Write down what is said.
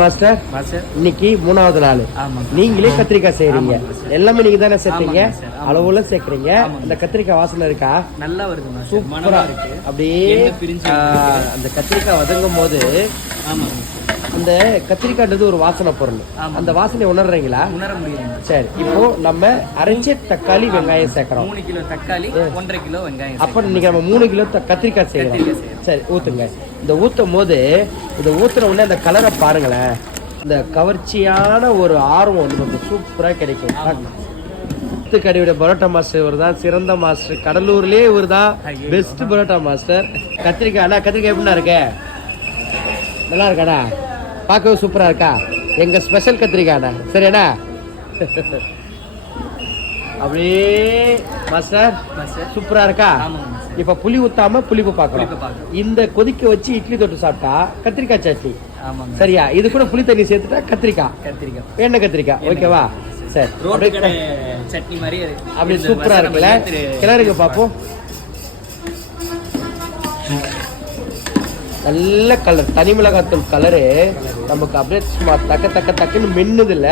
Master இன்னைக்கு 3வது நாள் நீங்களே கத்திரிக்காய் செய்றீங்க. எல்லாமே நீங்க தானே சேர்த்தீங்க, அளவுல சேர்க்கறீங்க. அந்த கத்திரிக்காய் வாசனை இருக்கா? நல்லா வருது. சூப்பரா அப்படியே அந்த கத்திரிக்காய் வதங்கும் போது அந்த கத்திரிக்காய்ன்றது ஒரு வாசனை பொருள். அந்த வாசனை உணர்றீங்களா? உணர முடியும். சரி, இப்போ நம்ம அரைச்ச தக்காளி வெங்காயம் சேர்க்கிறோம். 3 கிலோ தக்காளி 1.5 கிலோ வெங்காயம். அப்ப இன்னைக்கு நம்ம 3 கிலோ கத்திரிக்காய் செய்யறோம். சரி, ஊத்துங்க. இந்த ஊத்தும் போது இந்த ஊத்துற உடனே அந்த கலரை பாருங்களேன். இந்த கவர்ச்சியான ஒரு ஆர்வம் நமக்கு சூப்பரா கிடைக்கும். கடையோட பரோட்டா மாஸ்டர் இவர் தான் சிறந்த மாஸ்டர். கடலூர்லயே இவர் தான் பெஸ்ட் பரோட்டா மாஸ்டர். கத்திரிக்காய் அண்ணா, கத்திரிக்காய் எப்படின்னா இருக்க? நல்லா இருக்காடா, பார்க்கவே சூப்பரா இருக்கா? எங்க ஸ்பெஷல் கத்திரிக்காய்ண்ணா. சரியாண்ணா? அப்படியே மாஸ்டர் சூப்பரா இருக்கா? இப்ப புளி ஊத்தாம புளிப்பு பாக்குறோம். இந்த கொதிக்க வச்சு இட்லி தொட்டு சாப்பிட்டா கத்திரிக்காய் சட்னி. சரியா? இது கூட புளி தண்ணி சேர்த்துட்டா கத்திரிக்காய் எண்ணெய் கத்திரிக்காய். ஓகேவா? சரி, சட்னி மாதிரி அப்படி சூப்பரா இருக்குல்ல? கிளறுங்க பாப்போம். நல்ல கலர், தனி மிளகாத்தூள் கலரு நமக்கு அப்படியே சும்மா தக்க தக்க தக்குன்னு மின்னுது இல்ல?